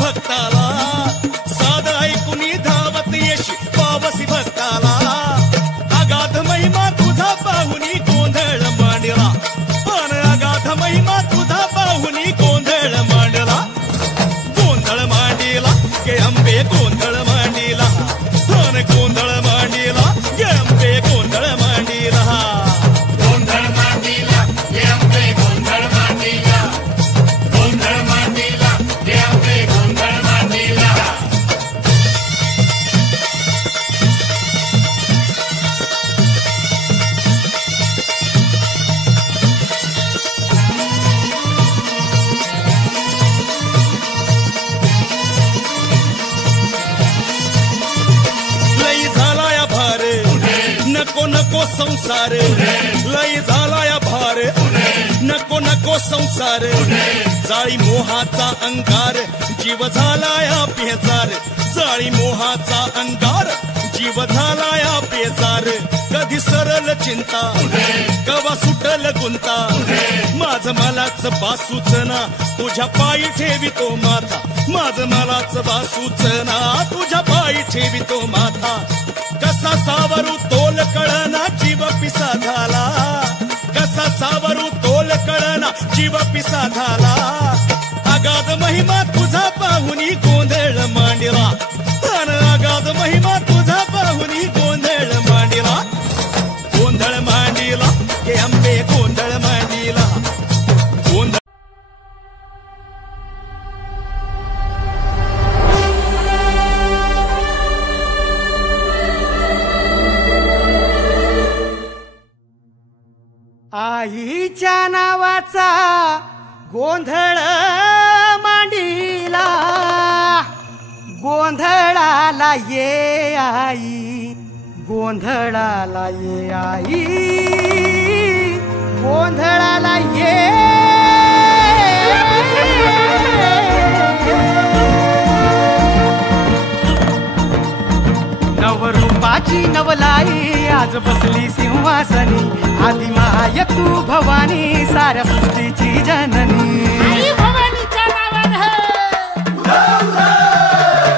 भक्ताला साध ऐकुनी धावत येशी पावसी भक्ताला अगाध महिमा तुझा पाहुनी गोंधळ मांडला पण अगाध महिमा तुझा पाहुनी गोंधळ मांडला गोंधळ मांडला गे अंबे गोंधळ मांडला पण गोंधळ मांडला गे अंबे गोंधळ मांडला गोंधळ मांडला गे अंबे गोंधळ मांडला गोंधळ मांडला गे अंबे गोंधळ मांडला लई झालाया भार नको नको संसार लई झालाया भार नको नको संसार जाळी मोहाचा अंगार जीव झालाया बेजार जाळी मोहाचा अंगार जीव झालाया बेजार कधी सरल चिंता कवा सुटल गुंता माझ मलाच बासूच ना तुझ्या पायी ठेवितो माथा माझ मलाच बासूच ना तुझ्या पायी ठेवितो माथा कसा सावरू तोल कळना जीव पिसा झाला कसा सावरू तोल कळना जीव पिसा झाला अगाध महिमा तुझा पाहुनी गोंधळ मांडला अन अगाध महिमा तुझा पाहुनी गोंधळ मांडला गोंधळ मांडला गे अंबे गोंधळ मांडला गोंधळ आईच्या नावाचा गोंधळ मांडीला गोंधळाला ये आई गोंधळाला ये आई गोंधळाला ये नवरूपाची नवलाई आज बसली सिंहासनी आदि माय तू भवानी साऱ्या सृष्टीची जननी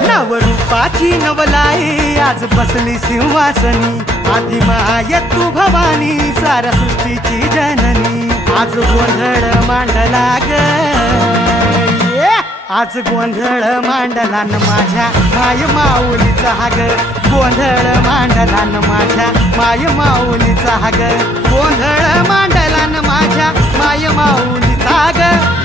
नवरूपाची नवलाई आज बसली सिंहासनी आदि माय तू भवानी साऱ्या सृष्टीची जननी आज गोंधळ मांडला ग आज गोंधळ मांडला न माझ्या माय माऊलीचा हाग गोंधळ मांडला न माझ्या माय माऊलीचा हाग गोंधळ मांडला न माझ्या माय माऊलीचा हाग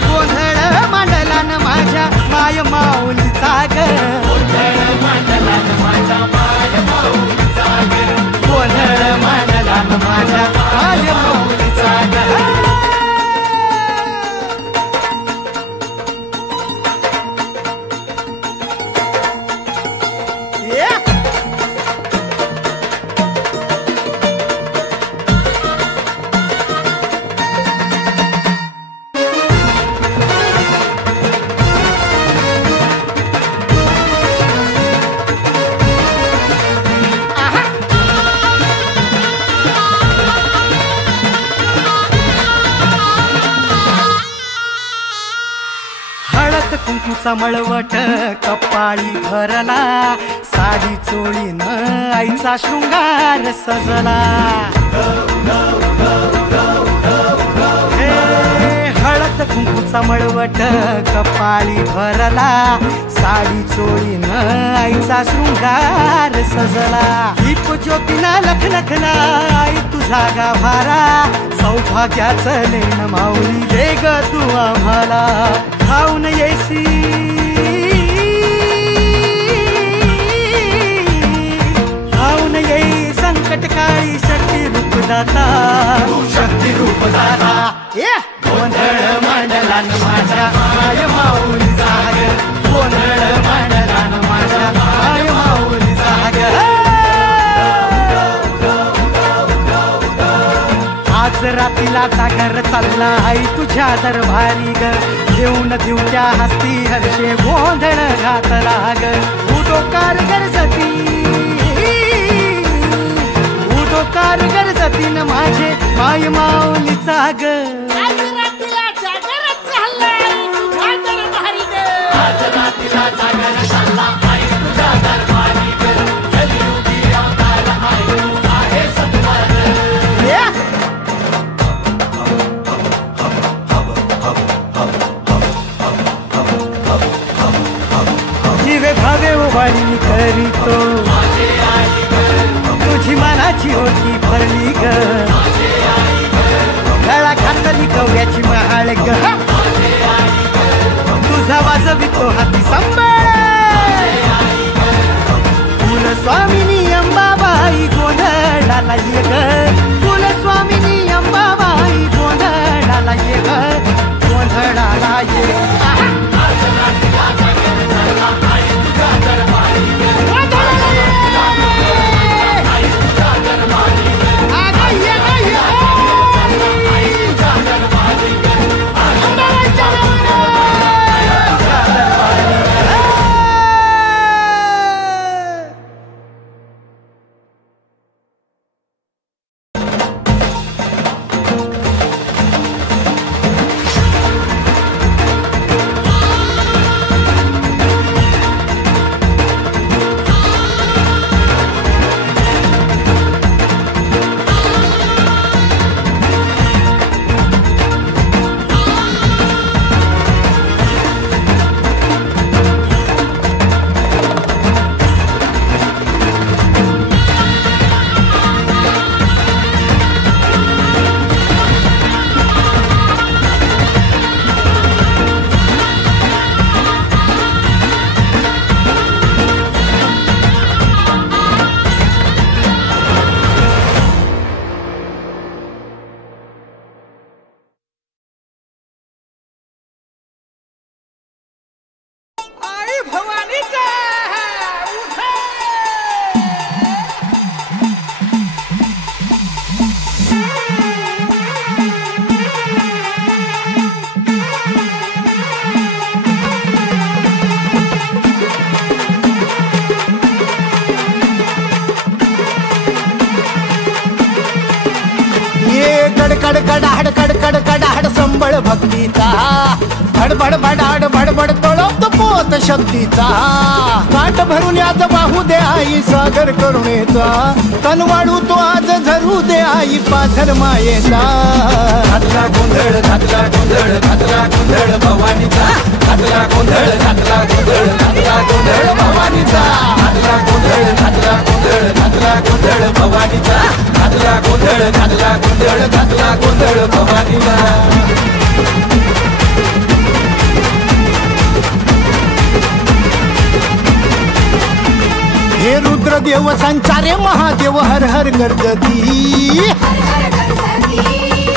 गोंधळ मांडला न माझ्या माय माऊलीचा हाग गोंधळ मांडला न माझ्या माय माऊलीचा हाग गोंधळ मांडला न माझ्या माय माऊलीचा हाग कुंकूचा मळवट कपाळी भरला साडी चोळीन आईचा शृंगार सजला हळद कुंकूचा मळवट कपाळी भरला साडी चोळीन आईचा शृंगार सजला दीप ज्योतीना लखलखला आई तुझा गाभारा सौभाग्याचं लेण माऊली दे ग तू आम्हाला खाऊन येसी खाऊन येई संकट काळी शक्ती रूपदाता शक्ती रूपदाता गोंधळ मांडला न माझ्या माय माऊलीचा हाग गोंधळ मांडला न माझ्या माय माऊलीचा हाग आज रात्रीला जागर चालला आई तुझ्या दरबारी ग घेऊन दिवट्या हस्ती हर्षे गोंधळ घातला ग उडो कारगर सती उडो कारगर सतीन माझे माय माऊलीचा ग आज रात्रीला जागरच चालला तुझ्या दरबारी ग आज रात्रीला भावे उभाळणी करीतो तुझी मनाची होती भरली ग गळा खातली कवड्याची महाळ ग तुझा वाजवितो हाती सांभाळ कुलस्वामिनी अंबाबाई गोंधळाला ये ग कुलस्वामिनी अंबाबाई गोंधळाला ये ग गोंधळाला ये कडकड कडकड कडाड संबळ भक्तीचा भडभड भडाड भडभड तळवतो पोत शक्तीचा काट भरून याच वाहू दे आई सागर करुणेचा तन वाढू तो आज झरू दे आई पाथर मायेचा घातला गोंधळ घातला गोंधळ घातला गोंधळ भवानीचा घातला गोंधळ घातला गोंधळ घातला गोंधळ भवानीचा घातला गोंधळ घातला गोंधळ घातला गोंधळ भवानीचा घातला गोंधळ घातला गोंधळ घातला गोंधळ भवानीचा हे रुद्रदेव संचारे महादेव हर हर गर्जती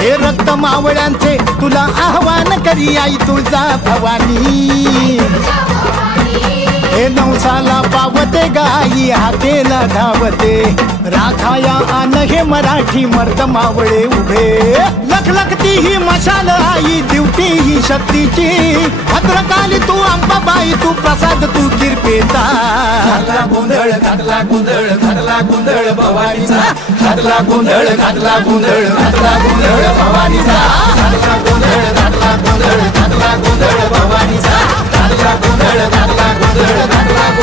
हे रक्त मावळ्यांचे तुला आव्हान करी आई तुळजा भवानी हे नवसाला पावते गाई हातेला धावते राखाया आन हे मराठी मर्द मावळे उभे लखलखती ही मशाल आई दिवटी ही शक्तीची भद्रकाली तू अंबाबाई तू प्रसाद तू किरपेचा घातला गोंधळ घातला गोंधळ घातला गोंधळ भवानीचा घातला गोंधळ घातला गोंधळ घातला गोंधळ भवानीचा घातला गोंधळ घातला गोंधळ घातला गोंधळ भवानीचा घातला गोंधळ घातला गोंधळ घातला